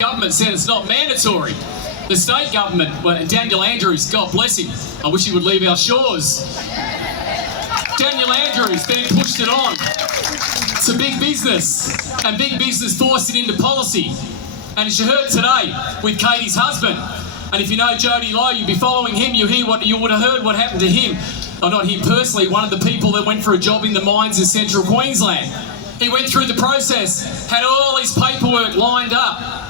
Government said it's not mandatory. The state government, well, Daniel Andrews, God bless him, I wish he would leave our shores. Daniel Andrews then pushed it on to big business, and big business forced it into policy. And as you heard today with Katie's husband, and if you know Jody Lowe, you'd be following him, you would have heard what happened to him. Or not him personally, one of the people that went for a job in the mines in central Queensland. He went through the process, had all his paperwork lined up.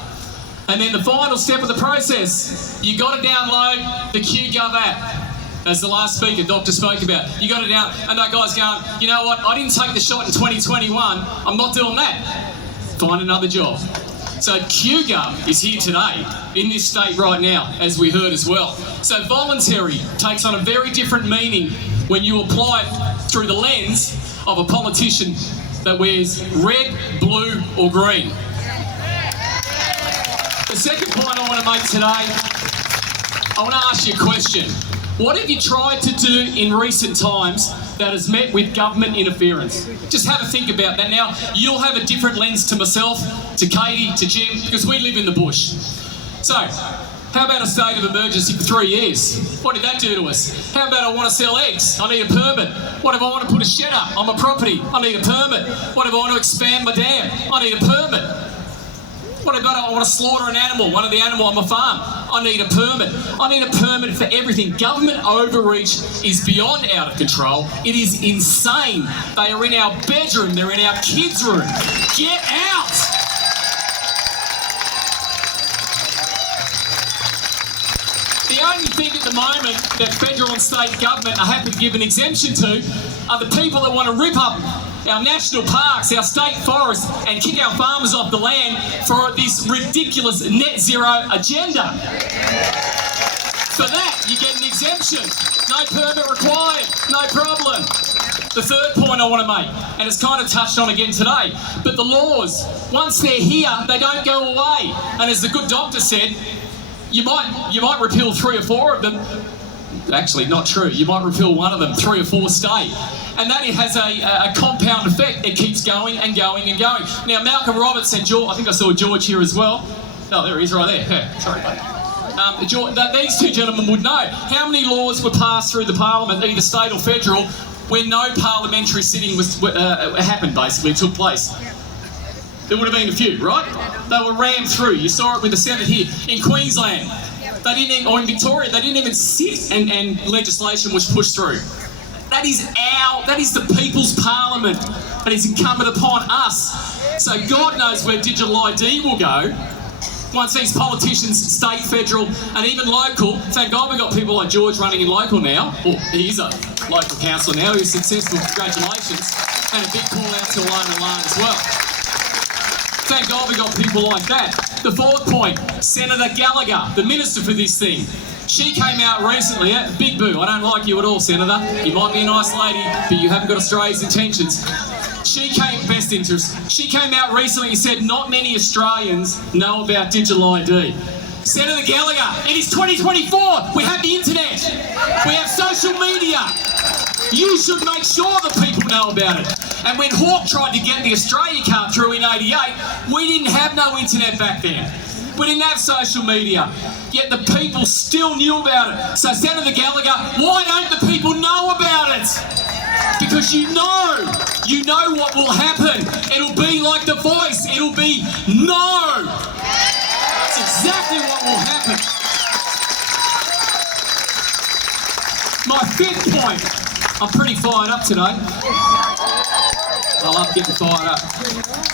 And then the final step of the process, you got to download the QGov app. As the last speaker, doctor, spoke about. You got to down, and that guy's going, you know what, I didn't take the shot in 2021, I'm not doing that. Find another job. So QGov is here today, in this state right now, as we heard as well. So voluntary takes on a very different meaning when you apply it through the lens of a politician that wears red, blue or green. The second point I want to make today, I want to ask you a question. What have you tried to do in recent times that has met with government interference? Just have a think about that. Now, you'll have a different lens to myself, to Katie, to Jim, because we live in the bush. So, how about a state of emergency for 3 years? What did that do to us? How about I want to sell eggs? I need a permit. What if I want to put a shed up on my property? I need a permit. What if I want to expand my dam? I need a permit. What about I want to slaughter an animal, one of the animals on my farm? I need a permit. I need a permit for everything. Government overreach is beyond out of control. It is insane. They are in our bedroom. They're in our kids' room. Get out! The only thing at the moment that federal and state government are happy to give an exemption to are the people that want to rip up our national parks, our state forests, and kick our farmers off the land for this ridiculous net zero agenda. For that, you get an exemption. No permit required, no problem. The third point I want to make, and it's kind of touched on again today, but the laws, once they're here, they don't go away. And as the good doctor said, you might repeal 3 or 4 of them. Actually, not true. You might repeal one of them, 3 or 4 stay. And that it has a compound effect. It keeps going and going and going. Now, Malcolm Roberts and George, I think I saw George here as well. Oh, there he is, right there. Yeah, sorry, buddy. These two gentlemen would know how many laws were passed through the parliament, either state or federal, where no parliamentary sitting happened, basically, took place. There would have been a few, right? They were rammed through. You saw it with the Senate here. In Queensland, they didn't even, or in Victoria, they didn't even sit and legislation was pushed through. That is the people's parliament, but it's incumbent upon us. So God knows where digital ID will go once these politicians, state, federal, and even local, thank God we've got people like George running in local now. Well, he is a local councillor now, he's successful, congratulations. And a big call out to Alana as well. Thank God we got people like that. The fourth point, Senator Gallagher, the minister for this thing. She came out recently, big boo, I don't like you at all, Senator. You might be a nice lady, but you haven't got Australia's intentions. Best interest. She came out recently and said not many Australians know about digital ID. Senator Gallagher, it is 2024. We have the internet. We have social media. You should make sure that people know about it. And when Hawke tried to get the Australia card through in '88, we didn't have no internet back then. We didn't have social media, yet the people still knew about it. So Senator Gallagher, why don't the people know about it? Because you know what will happen. It'll be like The Voice, it'll be no. That's exactly what will happen. My fifth point, I'm pretty fired up today. I love getting fired up.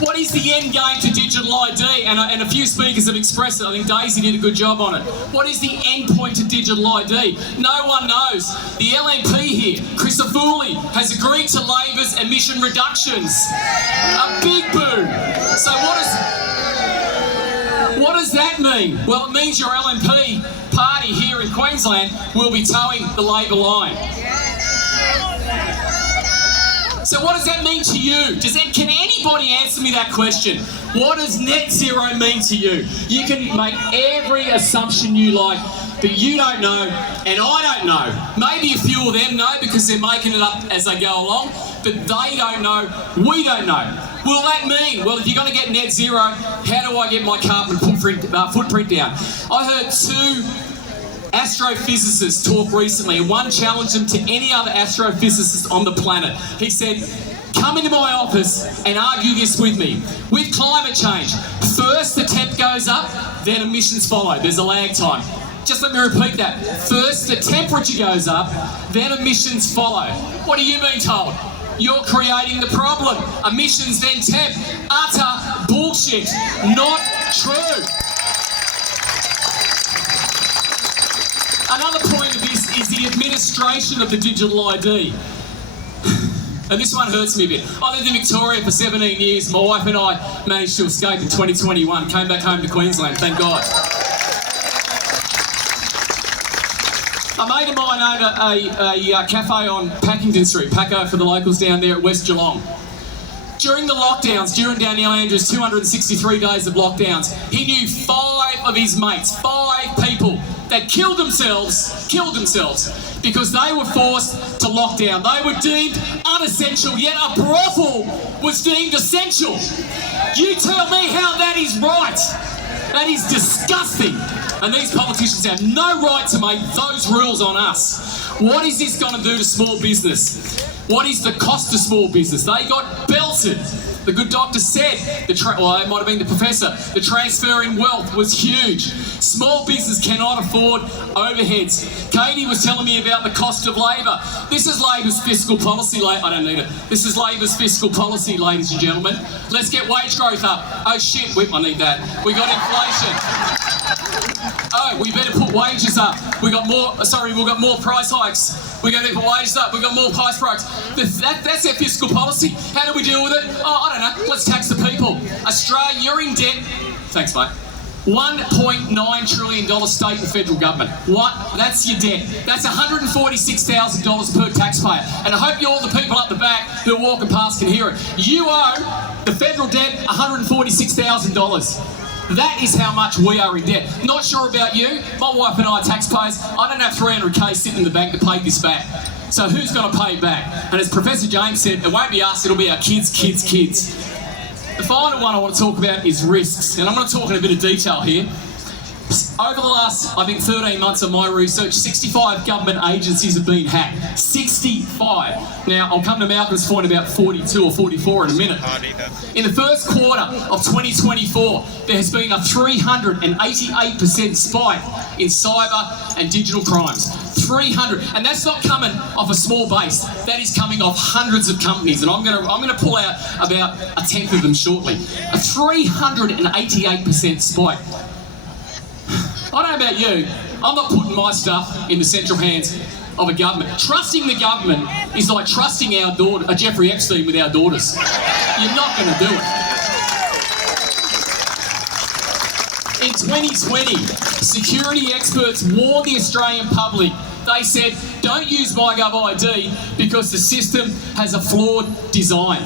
What is the end game to digital ID? And a few speakers have expressed it. I think Daisy did a good job on it. What is the end point to digital ID? No one knows. The LNP here, Chris Afuli, has agreed to Labor's emission reductions. A big boom. So what does that mean? Well, it means your LNP party here in Queensland will be towing the Labor line. So what does that mean to you? Can anybody answer me that question? What does net zero mean to you? You can make every assumption you like, but you don't know, and I don't know. Maybe a few of them know because they're making it up as they go along, but they don't know, we don't know. Will that mean, well, if you're going to get net zero, how do I get my carbon footprint down? I heard two astrophysicists talk recently, and one challenged them to any other astrophysicist on the planet. He said, come into my office and argue this with me. With climate change, first the temp goes up, then emissions follow. There's a lag time. Just let me repeat that. First the temperature goes up, then emissions follow. What are you being told? You're creating the problem. Emissions then temp. Utter bullshit. Not true. Another point of this is the administration of the digital ID. And this one hurts me a bit. I lived in Victoria for 17 years. My wife and I managed to escape in 2021. Came back home to Queensland, thank God. A mate of mine owned a cafe on Packington Street, Paco for the locals down there at West Geelong. During the lockdowns, during Daniel Andrews' 263 days of lockdowns, he knew 5 of his mates, 5 people that killed themselves because they were forced to lock down. They were deemed unessential, yet a brothel was deemed essential. You tell me how that is right. That is disgusting. And these politicians have no right to make those rules on us. What is this going to do to small business? What is the cost to small business? They got belted. The good doctor said, well, it might have been the professor, the transfer in wealth was huge. Small business cannot afford overheads. Katie was telling me about the cost of labour. This is Labor's fiscal policy. I don't need it. This is Labor's fiscal policy, ladies and gentlemen. Let's get wage growth up. Oh shit, I need that. We got inflation. Oh, we better put wages up. We've got more price hikes. We got to put wages up. We've got more price hikes. That's our fiscal policy. How do we deal with it? Oh, I don't know. Let's tax the people. Australia, you're in debt. Thanks, mate. $1.9 trillion state and federal government. That's your debt. That's $146,000 per taxpayer. And I hope all the people up the back who are walking past can hear it. You owe the federal debt $146,000. That is how much we are in debt. Not sure about you. My wife and I are taxpayers. I don't have $300K sitting in the bank to pay this back. So who's going to pay it back? And as Professor James said, it won't be us, it'll be our kids. The final one I want to talk about is risks. And I'm going to talk in a bit of detail here. Over the last, I think, 13 months of my research, 65 government agencies have been hacked. 65. Now, I'll come to Malcolm's point about 42 or 44 in a minute. In the first quarter of 2024, there has been a 388% spike in cyber and digital crimes. 300, and that's not coming off a small base. That is coming off hundreds of companies, and I'm going to pull out about a tenth of them shortly. A 388% spike. I don't know about you, I'm not putting my stuff in the central hands of a government. Trusting the government is like trusting our daughter, Jeffrey Epstein with our daughters. You're not going to do it. In 2020, security experts warned the Australian public. They said, don't use MyGov ID because the system has a flawed design.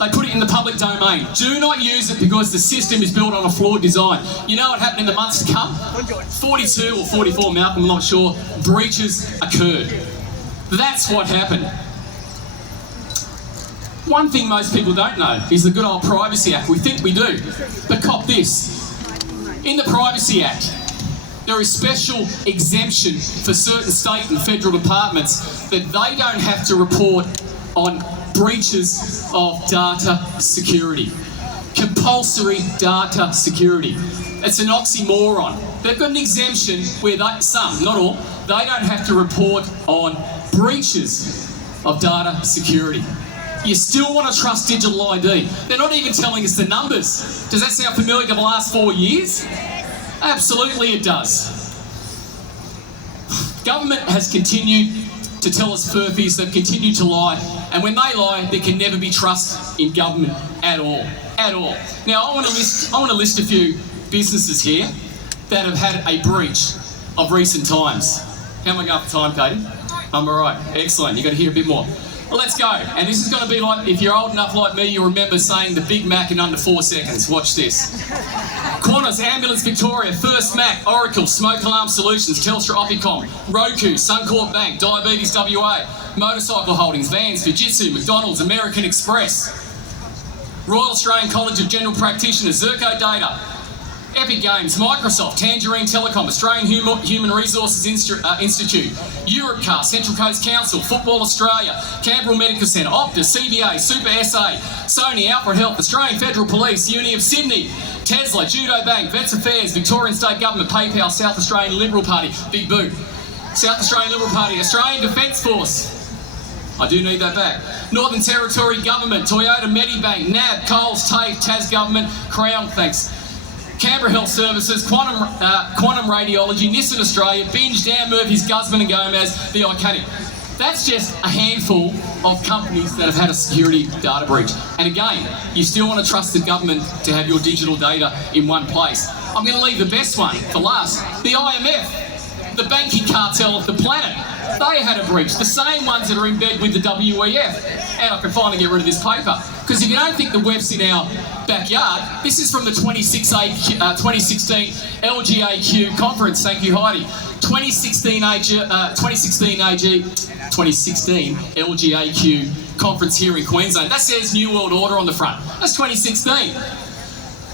They put it in the public domain. Do not use it because the system is built on a flawed design. You know what happened in the months to come? 42 or 44, Malcolm, I'm not sure, breaches occurred. That's what happened. One thing most people don't know is the good old Privacy Act. We think we do, but cop this. In the Privacy Act, there is special exemption for certain state and federal departments that they don't have to report on breaches of data security. Compulsory data security. It's an oxymoron. They've got an exemption where some, not all, they don't have to report on breaches of data security. You still want to trust digital ID. They're not even telling us the numbers. Does that sound familiar to the last 4 years? Absolutely it does. Government has continued to tell us furfies, they've continued to lie, and when they lie, there can never be trust in government at all. Now, I want to list a few businesses here that have had a breach of recent times. How am I going for time, Katie? I'm all right. Excellent. You've got to hear a bit more. Well, let's go. And this is going to be like, if you're old enough like me, you'll remember saying the Big Mac in under 4 seconds. Watch this. Qantas, Ambulance Victoria, First Mac, Oracle, Smoke Alarm Solutions, Telstra Opticom, Roku, Suncorp Bank, Diabetes WA, Motorcycle Holdings, Vans, Fujitsu, McDonald's, American Express. Royal Australian College of General Practitioners, Zerco Data, Epic Games, Microsoft, Tangerine Telecom, Australian Human Resources Institute, Europcar, Central Coast Council, Football Australia, Canberra Medical Centre, Optus, CBA, Super SA, Sony, Alfred Health, Australian Federal Police, Uni of Sydney, Tesla, Judo Bank, Vets Affairs, Victorian State Government, PayPal, South Australian Liberal Party, Big Boo, South Australian Liberal Party, Australian Defence Force, I do need that back, Northern Territory Government, Toyota Medibank, NAB, Coles, TAFE, Tas Government, Crown, thanks, Canberra Health Services, Quantum Radiology, Nissan Australia, Binge, Dan Murphy's, Guzman and Gomez, the Iconic. That's just a handful of companies that have had a security data breach. And again, you still want to trust the government to have your digital data in one place. I'm going to leave the best one for last. The IMF, the banking cartel of the planet. They had a breach, the same ones that are in bed with the WEF. And I can finally get rid of this paper. Because if you don't think the web's in our backyard, this is from the 2016 LGAQ conference. Thank you, Heidi. 2016 LGAQ conference here in Queensland. That says New World Order on the front. That's 2016.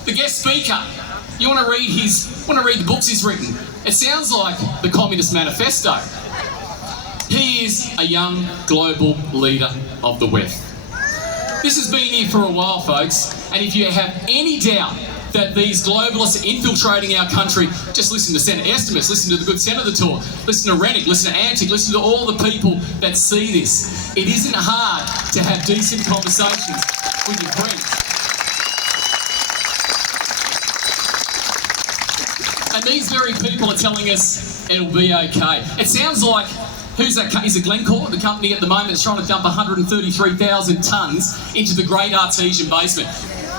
The guest speaker, you want to read the books he's written. It sounds like the Communist Manifesto. He is a young global leader of the West. This has been here for a while, folks, and if you have any doubt that these globalists are infiltrating our country, just listen to Senator Estimus, listen to the good Senator talk, listen to Rennick, listen to Antic, listen to all the people that see this. It isn't hard to have decent conversations with your friends. And these very people are telling us it'll be okay. It sounds like, who's that? Is it Glencore, the company at the moment that's trying to dump 133,000 tonnes into the Great Artesian Basement?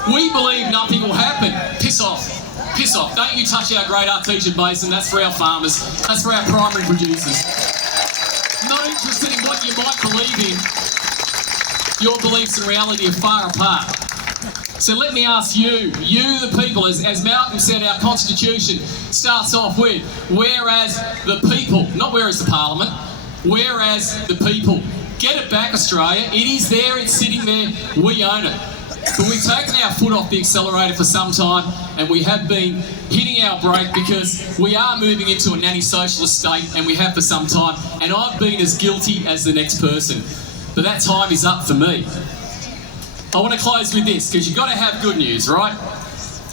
We believe nothing will happen. Piss off. Piss off. Don't you touch our Great Artesian Basin. That's for our farmers. That's for our primary producers. Not interested in what you might believe in. Your beliefs and reality are far apart. So let me ask you the people, as Malcolm said, our Constitution starts off with, whereas the people, not whereas the Parliament, whereas the people. Get it back, Australia. It is there, it's sitting there, we own it. But we've taken our foot off the accelerator for some time, and we have been hitting our brake because we are moving into a nanny socialist state, and we have for some time, and I've been as guilty as the next person. But that time is up for me. I want to close with this, because you've got to have good news, right?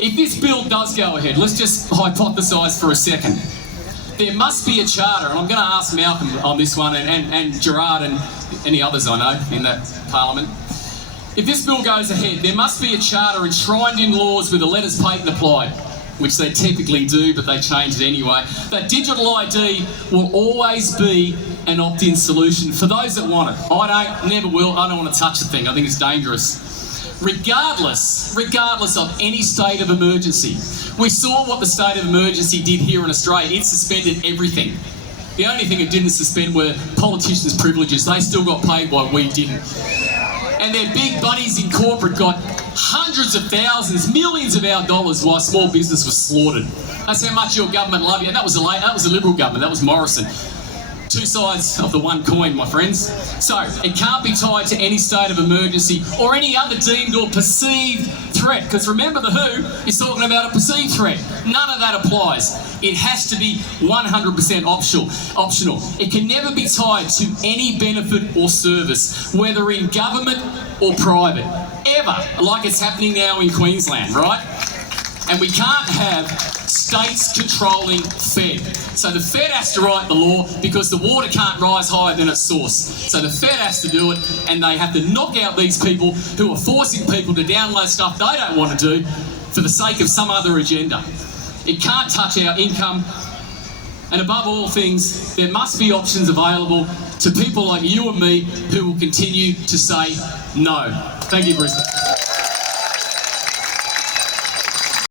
If this bill does go ahead, let's just hypothesise for a second. There must be a charter, and I'm going to ask Malcolm on this one, and Gerard and any others I know in that parliament. If this bill goes ahead, there must be a charter enshrined in laws with the letters patent applied, which they typically do, but they change it anyway. That digital ID will always be an opt-in solution for those that want it. Never will. I don't want to touch the thing. I think it's dangerous. Regardless of any state of emergency. We saw what the state of emergency did here in Australia. It suspended everything. The only thing it didn't suspend were politicians' privileges. They still got paid while we didn't. And their big buddies in corporate got hundreds of thousands, millions of our dollars while small business was slaughtered. That's how much your government loved you. And that was a Liberal government. That was Morrison. Two sides of the one coin, my friends. So, it can't be tied to any state of emergency or any other deemed or perceived threat. Because remember, the WHO is talking about a perceived threat. None of that applies. It has to be 100% optional. It can never be tied to any benefit or service, whether in government or private. Ever. Like it's happening now in Queensland, right? And we can't have states controlling Fed. So the Fed has to write the law because the water can't rise higher than its source. So the Fed has to do it, and they have to knock out these people who are forcing people to download stuff they don't want to do for the sake of some other agenda. It can't touch our income. And above all things, there must be options available to people like you and me who will continue to say no. Thank you, Brisbane.